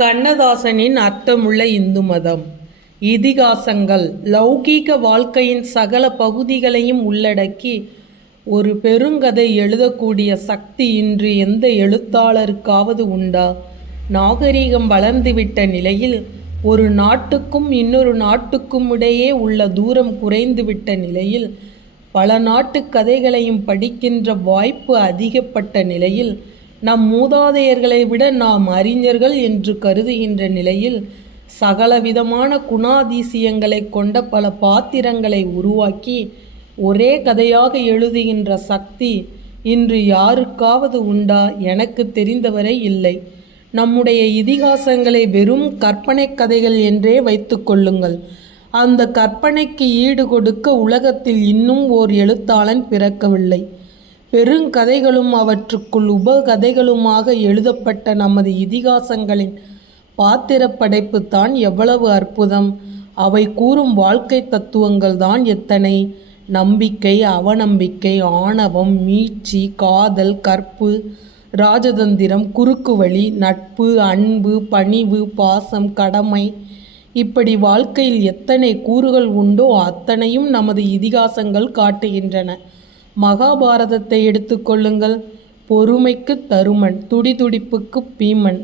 கண்ணதாசனின் அர்த்தமுள்ள இந்து மதம். இதிகாசங்கள் லௌகீக வாழ்க்கையின் சகல பகுதிகளையும் உள்ளடக்கி ஒரு பெருங்கதை எழுதக்கூடிய சக்தி இன்று எந்த எழுத்தாளருக்காவது உண்டா? நாகரிகம் வளர்ந்துவிட்ட நிலையில் ஒரு நாட்டுக்கும் இன்னொரு நாட்டுக்கும் இடையே உள்ள தூரம் குறைந்துவிட்ட நிலையில் பல நாட்டு கதைகளையும் படிக்கின்ற வாய்ப்பு அதிகப்பட்ட நிலையில் நம் மூதாதையர்களை விட நாம் அறிஞர்கள் என்று கருதுகின்ற நிலையில் சகலவிதமான குணாதிசயங்களை கொண்ட பல பாத்திரங்களை உருவாக்கி ஒரே கதையாக எழுதுகின்ற சக்தி இன்று யாருக்காவது உண்டா? எனக்கு தெரிந்தவரை இல்லை. நம்முடைய இதிகாசங்களை வெறும் கற்பனை கதைகள் என்றே வைத்து கொள்ளுங்கள். அந்த கற்பனைக்கு ஈடு கொடுக்க உலகத்தில் இன்னும் ஓர் எழுத்தாளன் பிறக்கவில்லை. பெருங்கதைகளும் அவற்றுக்குள் உபகதைகளுமாக எழுதப்பட்ட நமது இதிகாசங்களின் பாத்திர படைப்பு தான் எவ்வளவு அற்புதம்! அவை கூறும் வாழ்க்கை தத்துவங்கள் தான் எத்தனை! நம்பிக்கை, அவநம்பிக்கை, ஆணவம், மீட்சி, காதல், கற்பு, ராஜதந்திரம், குறுக்கு வழி, நட்பு, அன்பு, பணிவு, பாசம், கடமை, இப்படி வாழ்க்கையில் எத்தனை கூறுகள் உண்டோ அத்தனையும் நமது இதிகாசங்கள் காட்டுகின்றன. மகாபாரதத்தை எடுத்துக்கொள்ளுங்கள். பொறுமைக்கு தருமன், துடிதுடிப்புக்கு பீமன்,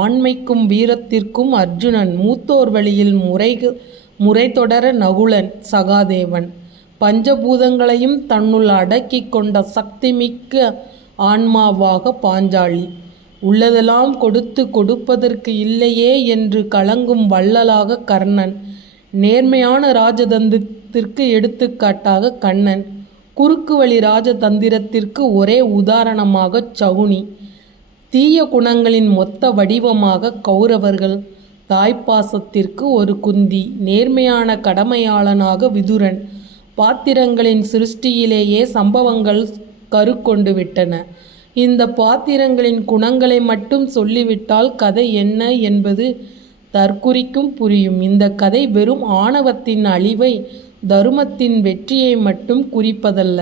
ஆண்மைக்கும் வீரத்திற்கும் அர்ஜுனன், மூத்தோர் வழியில் முறை தொடர நகுலன், சகாதேவன், பஞ்சபூதங்களையும் தன்னுள் அடக்கி கொண்ட சக்திமிக்க ஆன்மாவாக பாஞ்சாலி, உள்ளதெல்லாம் கொடுத்து கொடுப்பதற்கு இல்லையே என்று கலங்கும் வள்ளலாக கர்ணன், நேர்மையான ராஜதந்திரத்திற்கு எடுத்துக்காட்டாக கண்ணன், குறுக்கு வழி ராஜதந்திரத்திற்கு ஒரே உதாரணமாக சகுனி, தீய குணங்களின் மொத்த வடிவமாக கௌரவர்கள், தாய்ப்பாசத்திற்கு ஒரு குந்தி, நேர்மையான கடமையாளனாக விதுரன். பாத்திரங்களின் சிருஷ்டியிலேயே சம்பவங்கள் கருக்கொண்டு விட்டன. இந்த பாத்திரங்களின் குணங்களை மட்டும் சொல்லிவிட்டால் கதை என்ன என்பது தற்குறிக்கும் புரியும். இந்த கதை வெறும் ஆணவத்தின் அழிவை, தருமத்தின் வெற்றியை மட்டும் குறிப்பதல்ல.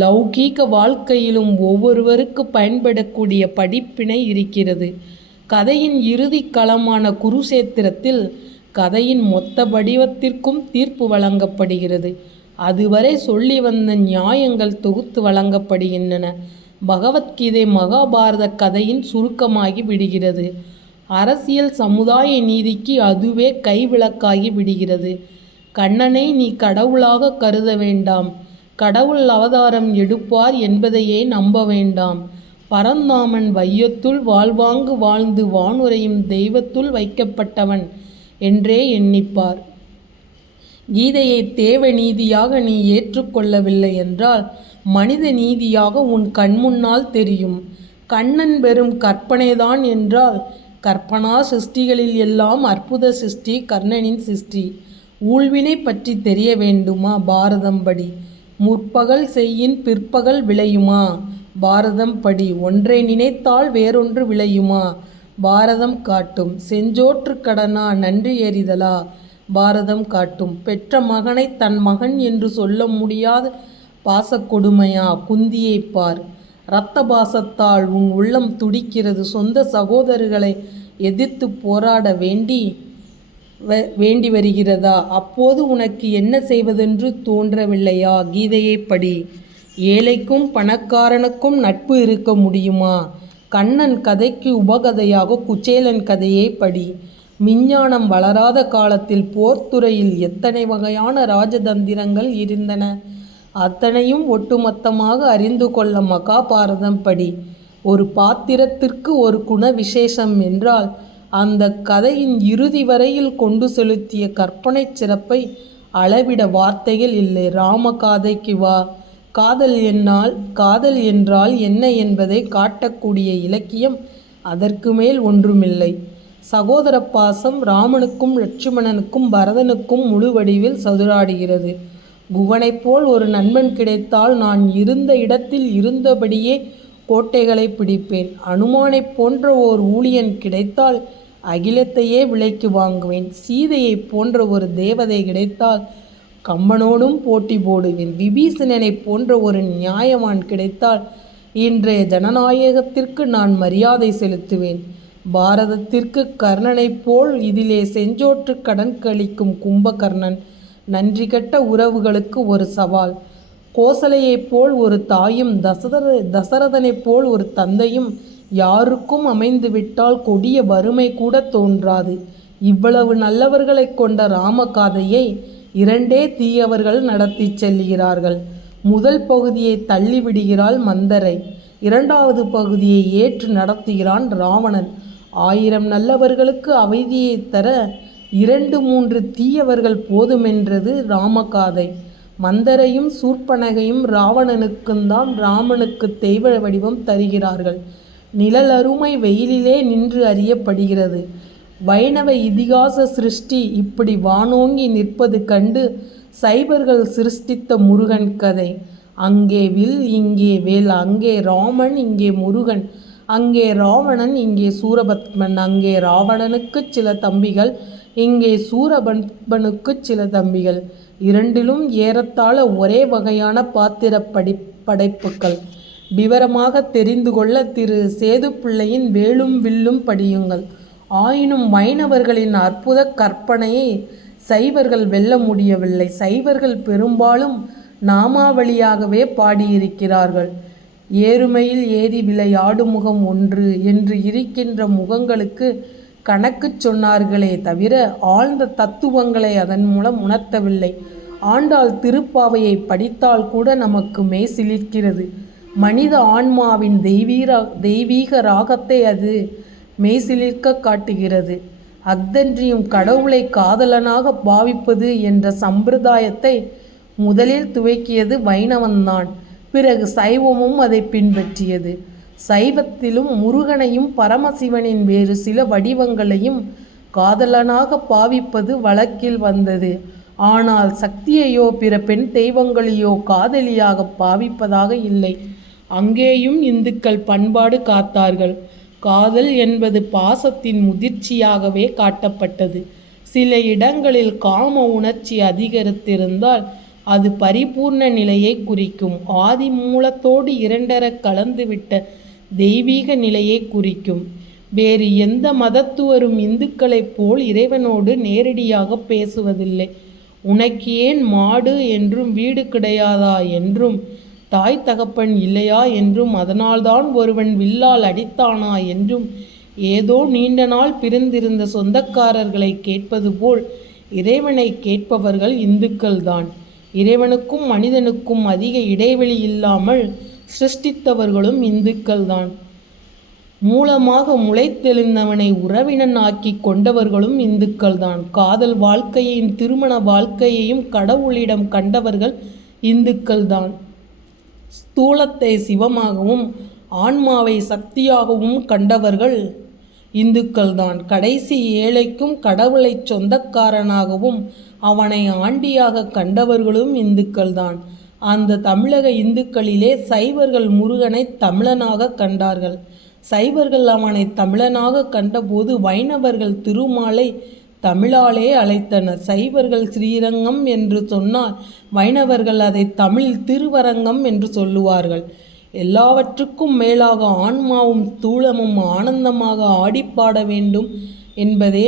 லௌகீக வாழ்க்கையிலும் ஒவ்வொருவருக்கு பயன்படக்கூடிய படிப்பினை இருக்கிறது. கதையின் இறுதி களமான குருசேத்திரத்தில் கதையின் மொத்த வடிவத்திற்கும் தீர்ப்பு வழங்கப்படுகிறது. அதுவரை சொல்லி வந்த நியாயங்கள் தொகுத்து வழங்கப்படுகின்றன. பகவத்கீதை மகாபாரத கதையின் சுருக்கமாகி விடுகிறது. அரசியல் சமுதாய நீதிக்கு அதுவே கைவிளக்காகி விடுகிறது. கண்ணனை நீ கடவுளாக கருத வேண்டாம், கடவுள் அவதாரம் எடுப்பார் என்பதையே நம்ப வேண்டாம். பரந்தாமன் வையத்துள் வாழ்வாங்கு வாழ்ந்து வானுரையும் தெய்வத்துள் வைக்கப்பட்டவன் என்றே எண்ணிப்பார். கீதையை தேவ நீதியாக நீ ஏற்றுக்கொள்ளவில்லை என்றால் மனித நீதியாக உன் கண்முன்னால் தெரியும். கண்ணன் வெறும் கற்பனைதான் என்றால் கற்பனா சிருஷ்டிகளில் எல்லாம் அற்புத சிருஷ்டி கர்ணனின் சிருஷ்டி. ஊழ்வினை பற்றி தெரிய வேண்டுமா? பாரதம் படி. முற்பகல் செய்யின் பிற்பகல் விளையுமா? பாரதம் படி. ஒன்றை நினைத்தால் வேறொன்று விளையுமா? பாரதம் காட்டும். செஞ்சோற்று கடனா நன்றி எறிதலா? பாரதம் காட்டும். பெற்ற மகனை தன் மகன் என்று சொல்ல முடியாத பாசக்கொடுமையா? குந்தியை பார். இரத்த பாசத்தால் உன் உள்ளம் துடிக்கிறது. சொந்த சகோதரர்களை எதிர்த்து போராட வேண்டி வருகிறதா? அப்போது உனக்கு என்ன செய்வதென்று தோன்றவில்லையா? கீதையை படி. ஏழைக்கும் பணக்காரனுக்கும் நட்பு இருக்க முடியுமா? கண்ணன் கதைக்கு உபகதையாக குச்சேலன் கதையை படி. விஞ்ஞானம் வளராத காலத்தில் போர்த்துறையில் எத்தனை வகையான ராஜதந்திரங்கள் இருந்தன, அத்தனையும் ஒட்டுமொத்தமாக அறிந்து கொள்ள மகாபாரதம் படி. ஒரு பாத்திரத்திற்கு ஒரு குண விசேஷம் என்றால் அந்த கதையின் இறுதி வரையில் கொண்டு செலுத்திய கற்பனை சிறப்பை அளவிட வார்த்தைகள் இல்லை. ராமகாதைக்கு வா. காதல் என்றால் என்ன என்பதை காட்டக்கூடிய இலக்கியம் அதற்கு மேல் ஒன்றுமில்லை. சகோதர பாசம் ராமனுக்கும் லட்சுமணனுக்கும் பரதனுக்கும் முழு வடிவில் சதுராடுகிறது. குகனைப் போல் ஒரு நண்பன் கிடைத்தால் நான் இருந்த இடத்தில் இருந்தபடியே கோட்டைகளை பிடிப்பேன். அனுமானைப் போன்ற ஓர் ஊழியன் கிடைத்தால் அகிலத்தையே விலைக்கு வாங்குவேன். சீதையை போன்ற ஒரு தேவதை கிடைத்தால் கம்பனோடும் போட்டி போடுவேன். விபீஷணனை போன்ற ஒரு நியாயவான் கிடைத்தால் இன்றைய ஜனநாயகத்திற்கு நான் மரியாதை செலுத்துவேன். பாரதத்திற்கு கர்ணனைப் போல் இதிலே செஞ்சோற்று கடன் கழிக்கும் கும்பகர்ணன். நன்றி கெட்ட உறவுகளுக்கு ஒரு சவால். கோசலையைப் போல் ஒரு தாயும் தசரதனைப் போல் ஒரு தந்தையும் யாருக்கும் அமைந்துவிட்டால் கொடிய வறுமை கூட தோன்றாது. இவ்வளவு நல்லவர்களை கொண்ட ராமகாதையை இரண்டே தீயவர்கள் நடத்தி செல்கிறார்கள். முதல் பகுதியை தள்ளிவிடுகிறாள் மந்தரை, இரண்டாவது பகுதியை ஏற்று நடத்துகிறான் ராவணன். 1000 நல்லவர்களுக்கு அமைதியை தர 2-3 தீயவர்கள் போதுமென்றது ராமகாதை. மந்தரையும் சூர்பனகையும் ராவணனுக்குந்தான் ராமனுக்கு தெய்வ வடிவம் தருகிறார்கள். நிழலருமை வெயிலிலே நின்று அறியப்படுகிறது. வைணவ இதிகாச சிருஷ்டி இப்படி வானோங்கி நிற்பது கண்டு சைவர்கள் சிருஷ்டித்த முருகன் கதை. அங்கே வில், இங்கே வேல், அங்கே ராமன், இங்கே முருகன், அங்கே ராவணன், இங்கே சூரபத்மன், அங்கே ராவணனுக்கு சில தம்பிகள், இங்கே சூரபத்மனுக்கு சில தம்பிகள். இரண்டிலும் ஏறத்தாழ ஒரே வகையான பாத்திர படைப்புகள். விவரமாக தெரிந்து கொள்ள திரு சேதுப்பிள்ளையின் வேலும் வில்லும் படியுங்கள். ஆயினும் வைணவர்களின் அற்புத கற்பனையை சைவர்கள் வெல்ல முடியவில்லை. சைவர்கள் பெரும்பாலும் நாமாவளியாகவே பாடியிருக்கிறார்கள். ஏறுமையில் ஏறி விளையாடு முகம் ஒன்று என்று இருக்கின்ற முகங்களுக்கு கணக்கு சொன்னார்களே தவிர ஆழ்ந்த தத்துவங்களை அதன் மூலம் உணர்த்தவில்லை. ஆண்டாள் திருப்பாவையை படித்தால் கூட நமக்கு மெய்சிலிர்க்கிறது. மனித ஆன்மாவின் தெய்வீக ராகத்தை அது மெய்சிலிர்க்க காட்டுகிறது. அஃதன்றியும் கடவுளை காதலனாக பாவிப்பது என்ற சம்பிரதாயத்தை முதலில் துவக்கியது வைணவன்தான். பிறகு சைவமும் அதை பின்பற்றியது. சைவத்திலும் முருகனையும் பரமசிவனின் வேறு சில வடிவங்களையும் காதலனாக பாவிப்பது வழக்கில் வந்தது. ஆனால் சக்தியையோ பிற பெண் தெய்வங்களையோ காதலியாக பாவிப்பதாக இல்லை. அங்கேயும் இந்துக்கள் பண்பாடு காத்தார்கள். காதல் என்பது பாசத்தின் முதிர்ச்சியாகவே காட்டப்பட்டது. சில இடங்களில் காம உணர்ச்சி அதிகரித்திருந்தால் அது பரிபூர்ண நிலையை குறிக்கும். ஆதி மூலத்தோடு இரண்டர கலந்துவிட்ட தெய்வீக நிலையை குறிக்கும். வேறு எந்த மதத்துவரும் இந்துக்களைப் போல் இறைவனோடு நேரடியாக பேசுவதில்லை. உனக்கு ஏன் மாடு என்றும் வீடு கிடையாதா என்றும் தாய் தகப்பன் இல்லையா என்றும் அதனால்தான் ஒருவன் வில்லால் அடித்தானா என்றும் ஏதோ நீண்ட நாள் பிரிந்திருந்த சொந்தக்காரர்களை கேட்பது போல் இறைவனை கேட்பவர்கள் இந்துக்கள்தான். இறைவனுக்கும் மனிதனுக்கும் அதிக இடைவெளி இல்லாமல் சிருஷ்டித்தவர்களும் இந்துக்கள்தான். மூலமாக முளைத்தெழுந்தவனை உறவினன் ஆக்கி கொண்டவர்களும் இந்துக்கள்தான். காதல் வாழ்க்கையையும் திருமண வாழ்க்கையையும் கடவுளிடம் கண்டவர்கள் இந்துக்கள்தான். ஸ்தூலத்தை சிவமாகவும் ஆன்மாவை சக்தியாகவும் கண்டவர்கள் இந்துக்கள்தான். கடைசி ஏழைக்கும் கடவுளை சொந்தக்காரனாகவும் அவனை ஆண்டியாக கண்டவர்களும் இந்துக்கள்தான். அந்த தமிழக இந்துக்களிலே சைவர்கள் முருகனை தமிழனாக கண்டார்கள். சைவர்கள் அவனை தமிழனாக கண்டபோது வைணவர்கள் திருமாலை தமிழாலே அழைத்தனர். சைவர்கள் ஸ்ரீரங்கம் என்று சொன்னால் வைணவர்கள் அதை தமிழில் திருவரங்கம் என்று சொல்லுவார்கள். எல்லாவற்றுக்கும் மேலாக ஆன்மாவும் ஸ்தூலமும் ஆனந்தமாக ஆடிப்பாட வேண்டும் என்பதே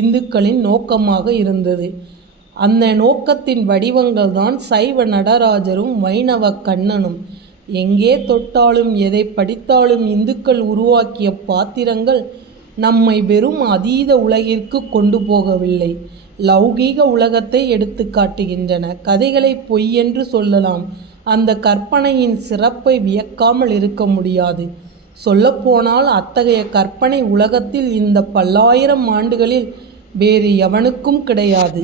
இந்துக்களின் நோக்கமாக இருந்தது. அந்த நோக்கத்தின் வடிவங்கள் தான் சைவ நடராஜரும் வைணவ கண்ணனும். எங்கே தொட்டாலும் எதை படித்தாலும் இந்துக்கள் உருவாக்கிய பாத்திரங்கள் நம்மை வெறும் அதீத உலகிற்கு கொண்டு போகவில்லை, லௌகீக உலகத்தை எடுத்து காட்டுகின்றன. கதைகளை பொய்யென்று சொல்லலாம். அந்த கற்பனையின் சிறப்பை வியக்காமல் இருக்க முடியாது. சொல்லப்போனால் அத்தகைய கற்பனை உலகத்தில் இந்த பல்லாயிரம் ஆண்டுகளில் வேறு எவனுக்கும் கிடையாது.